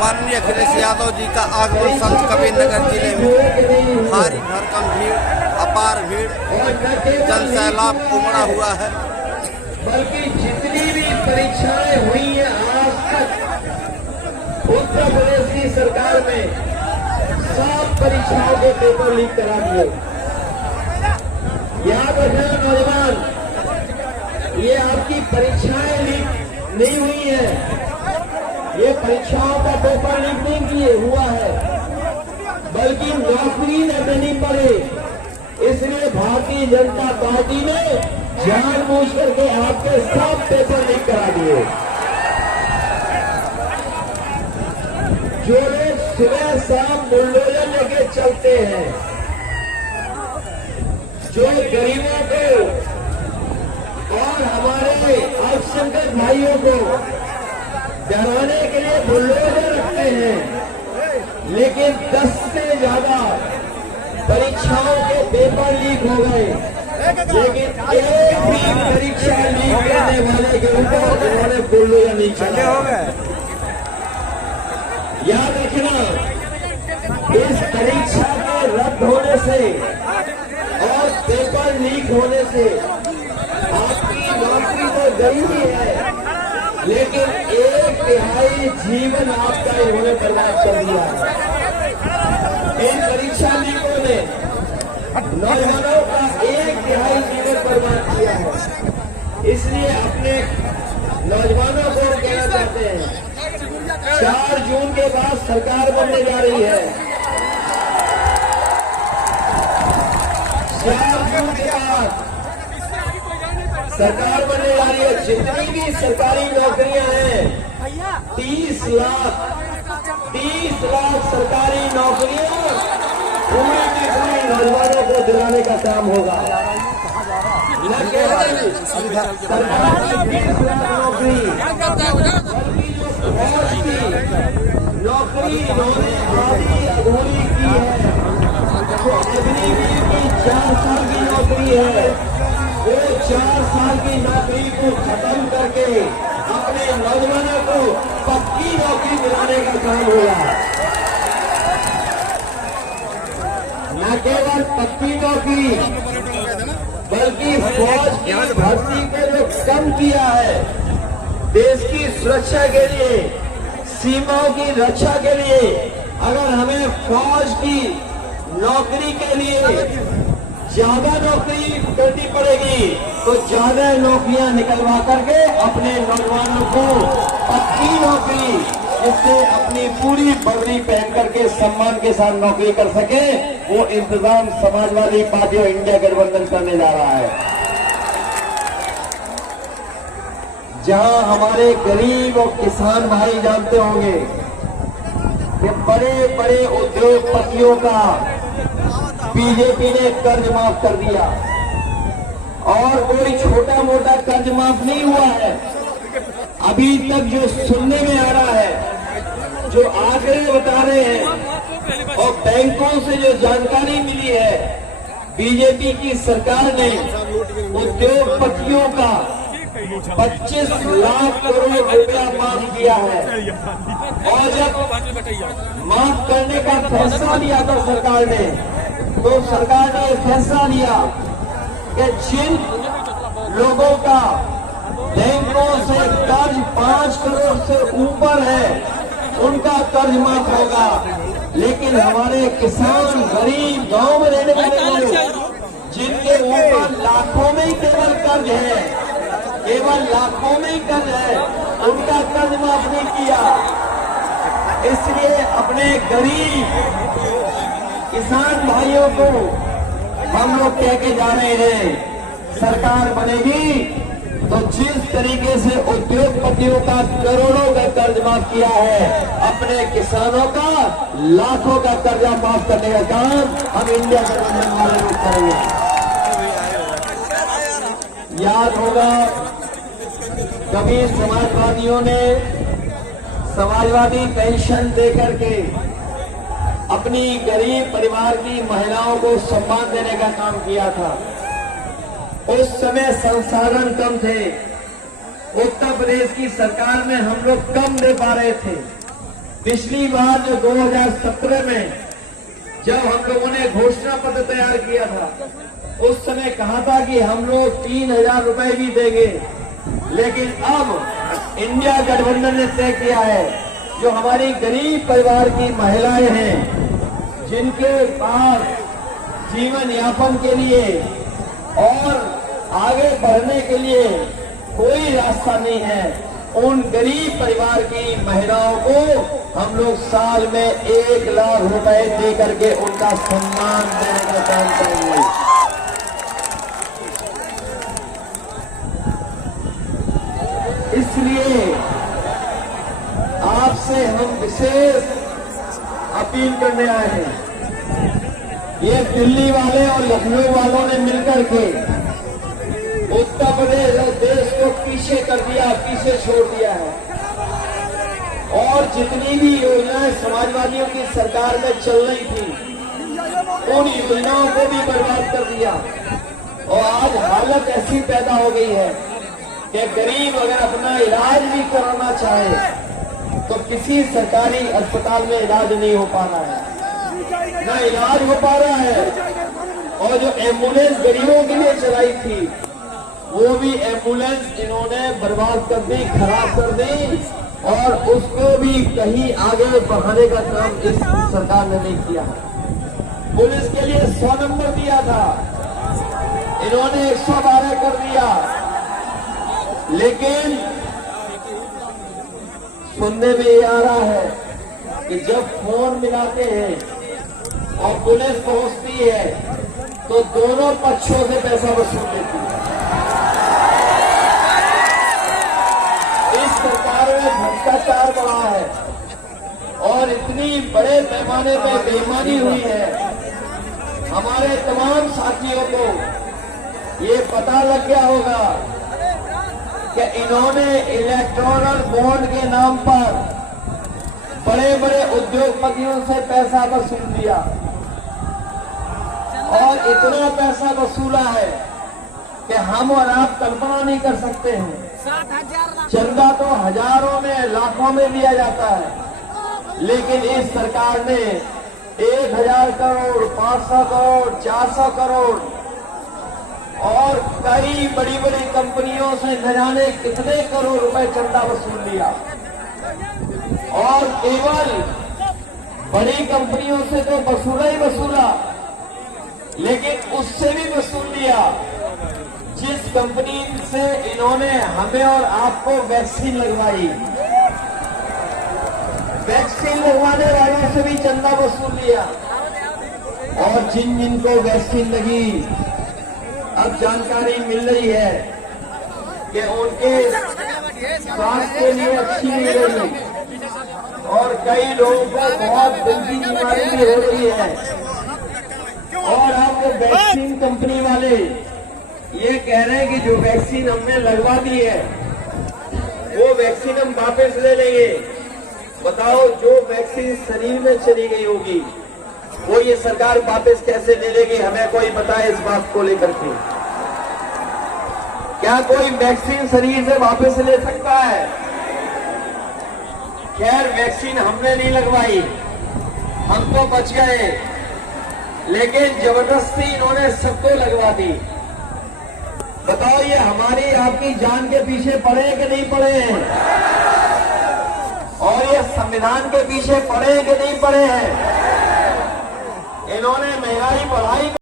माननीय अखिलेश यादव जी का आगमन संत कबीरनगर जिले में भारी भरकम भीड़, अपार भीड़, जन सैलाब उमड़ा हुआ है। बल्कि जितनी भी परीक्षाएं हुई हैं आज तक उत्तर प्रदेश की सरकार में सब परीक्षाओं के पेपर लीक करा दिए। याद रखना नौजवान, ये आपकी परीक्षाएं लीक नहीं हुई है, ये परीक्षाओं का पेपर लीक नहीं किए हुआ है, बल्कि नौकरी न देनी पड़े इसलिए भारतीय जनता पार्टी ने जानबूझ करके आपके सब पेपर लीक करा दिए। जो लोग सुबह शाम बुलडोजर लेके चलते हैं, जो गरीबों को और हमारे अल्पसंख्यक भाइयों को डराने के लिए बुलडोजर रखते हैं, लेकिन 10 से ज्यादा परीक्षाओं के पेपर लीक हो गए, लेकिन एक भी परीक्षा लीक करने वाले के ऊपर उन्होंने बुलडोजर नहीं चलाया। याद रखना, इस परीक्षा के रद्द होने से और पेपर लीक होने से आपकी नौकरी तो गई ही है, लेकिन 1/3 जीवन आपका इन्होंने बर्बाद कर दिया है। इन परीक्षा लीकों ने नौजवानों का 1/3 जीवन बर्बाद किया है। इसलिए अपने नौजवानों को कहना चाहते हैं, 4 जून के बाद सरकार बनने जा रही है। 4 जून के बाद सरकार बनने जा रही है। जितनी भी सरकारी नौकरियां हैं, 30 लाख सरकारी नौकरियां पूरी की पूरी नौजवानों को दिलाने का काम होगा। न केवल सरकार की 20 लाख नौकरी, बल्कि जो फौज की नौकरी इन्होंने आधी अधूरी की है, जो अग्निवीर की 4 साल की नौकरी है, वो 4 साल की नौकरी को खत्म करके अपने नौजवानों को पक्की नौकरी दिलाने का काम होगा। न केवल पक्की नौकरी, बल्कि फौज की भर्ती को जो कम किया है, देश की सुरक्षा के लिए, सीमाओं की रक्षा के लिए, अगर हमें फौज की नौकरी के लिए ज्यादा नौकरी करनी पड़ेगी तो ज्यादा नौकरियां निकलवा करके अपने नौजवानों को पक्की नौकरी, जिससे अपनी पूरी बर्दी पहन करके सम्मान के साथ नौकरी कर सके, वो इंतजाम समाजवादी पार्टी और इंडिया गठबंधन करने जा रहा है। जहां हमारे गरीब और किसान भाई जानते होंगे कि बड़े बड़े उद्योगपतियों का बीजेपी ने कर्ज माफ कर दिया, और कोई छोटा मोटा कर्ज माफ नहीं हुआ है। अभी तक जो सुनने में आ रहा है, जो आंकड़े बता रहे हैं और बैंकों से जो जानकारी मिली है, बीजेपी की सरकार ने उद्योगपतियों का 25 लाख करोड़ रुपया माफ किया है। और जब माफ करने का फैसला लिया था सरकार ने, तो सरकार ने फैसला लिया कि जिन लोगों का बैंकों से कर्ज 5 करोड़ से ऊपर है, उनका कर्ज माफ होगा, लेकिन हमारे किसान, गरीब, गांव में रहने वाले लोग, जिनके ऊपर लाखों में ही केवल कर्ज है, केवल लाखों में ही कर्ज है, उनका कर्ज माफ नहीं किया। इसलिए अपने गरीब किसान भाइयों को हम लोग कह के जा रहे हैं, सरकार बनेगी तो जिस तरीके से उद्योगपतियों का करोड़ों का कर्ज माफ किया है, अपने किसानों का लाखों का कर्जा माफ करने का काम हम इंडिया गठबंधन वाले लोग करेंगे। याद होगा, कभी समाजवादियों ने समाजवादी पेंशन देकर के अपनी गरीब परिवार की महिलाओं को सम्मान देने का काम किया था। उस समय संसाधन कम थे, उत्तर प्रदेश की सरकार में हम लोग कम दे पा रहे थे, पिछली बार जो 2017 में जब हम लोगों ने घोषणा पत्र तैयार किया था, उस समय कहा था कि हम लोग 3,000 रुपए भी देंगे। लेकिन अब इंडिया गठबंधन ने तय किया है, जो हमारी गरीब परिवार की महिलाएं हैं, जिनके पास जीवन यापन के लिए और आगे बढ़ने के लिए कोई रास्ता नहीं है, उन गरीब परिवार की महिलाओं को हम लोग साल में 1 लाख रुपए दे करके उनका सम्मान देने का काम करेंगे। इसलिए आपसे हम विशेष अपील करने आए हैं। ये दिल्ली वाले और लखनऊ वालों ने मिलकर के उत्तर प्रदेश और देश को पीछे कर दिया, पीछे छोड़ दिया है। और जितनी भी योजनाएं समाजवादियों की सरकार में चल रही थी, उन योजनाओं को भी बर्बाद कर दिया। और आज हालत ऐसी पैदा हो गई है कि गरीब अगर अपना इलाज भी कराना चाहे तो किसी सरकारी अस्पताल में इलाज नहीं हो पा रहा है, न इलाज हो पा रहा है। और जो एम्बुलेंस गरीबों के लिए चलाई थी, वो भी एम्बुलेंस इन्होंने बर्बाद कर दी, खराब कर दी, और उसको भी कहीं आगे बढ़ाने का काम इस सरकार ने नहीं किया। पुलिस के लिए 100 नंबर दिया था, इन्होंने 112 कर दिया। लेकिन सुनने में ये आ रहा है कि जब फोन मिलाते हैं और पुलिस पहुंचती है तो दोनों पक्षों से पैसा वसूल लेती है। इस सरकार में भ्रष्टाचार बढ़ा है और इतनी बड़े पैमाने पर बेईमानी हुई है। हमारे तमाम साथियों को ये पता लग गया होगा कि इन्होंने इलेक्टोरल बॉन्ड के नाम पर बड़े बड़े उद्योगपतियों से पैसा वसूल दिया, और इतना पैसा वसूला है कि हम और आप कल्पना नहीं कर सकते हैं। चंदा तो हजारों में, लाखों में लिया जाता है, लेकिन इस सरकार ने 1,000 करोड़, 500 करोड़, 400 करोड़ और कई बड़ी बड़ी कंपनियों से न जाने कितने करोड़ रुपए चंदा वसूल लिया। और केवल बड़ी कंपनियों से तो वसूला ही वसूला, लेकिन उससे भी वसूल लिया जिस कंपनी से इन्होंने हमें और आपको वैक्सीन लगवाई। वैक्सीन लगवाने वालों से भी चंदा वसूल लिया। और जिन जिनको वैक्सीन लगी, अब जानकारी मिल रही है कि उनके स्वास्थ्य के लिए अच्छी नहीं रही, और कई लोगों को बहुत गंदी बीमारी भी हो रही है। और अब वैक्सीन कंपनी वाले ये कह रहे हैं कि जो वैक्सीन हमने लगवा दी है वो वैक्सीन हम वापस ले लेंगे। बताओ, जो वैक्सीन शरीर में चली गई होगी वो ये सरकार वापस कैसे ले लेगी? हमें कोई बताए इस बात को लेकर के। क्या कोई वैक्सीन शरीर से वापस ले सकता है? खैर, वैक्सीन हमने नहीं लगवाई, हम तो बच गए, लेकिन जबरदस्ती इन्होंने सबको लगवा दी। बताओ, ये हमारी आपकी जान के पीछे पड़े हैं कि नहीं पड़े हैं? और ये संविधान के पीछे पड़े हैं कि नहीं पड़े हैं? इन्होंने महंगाई बढ़ाई।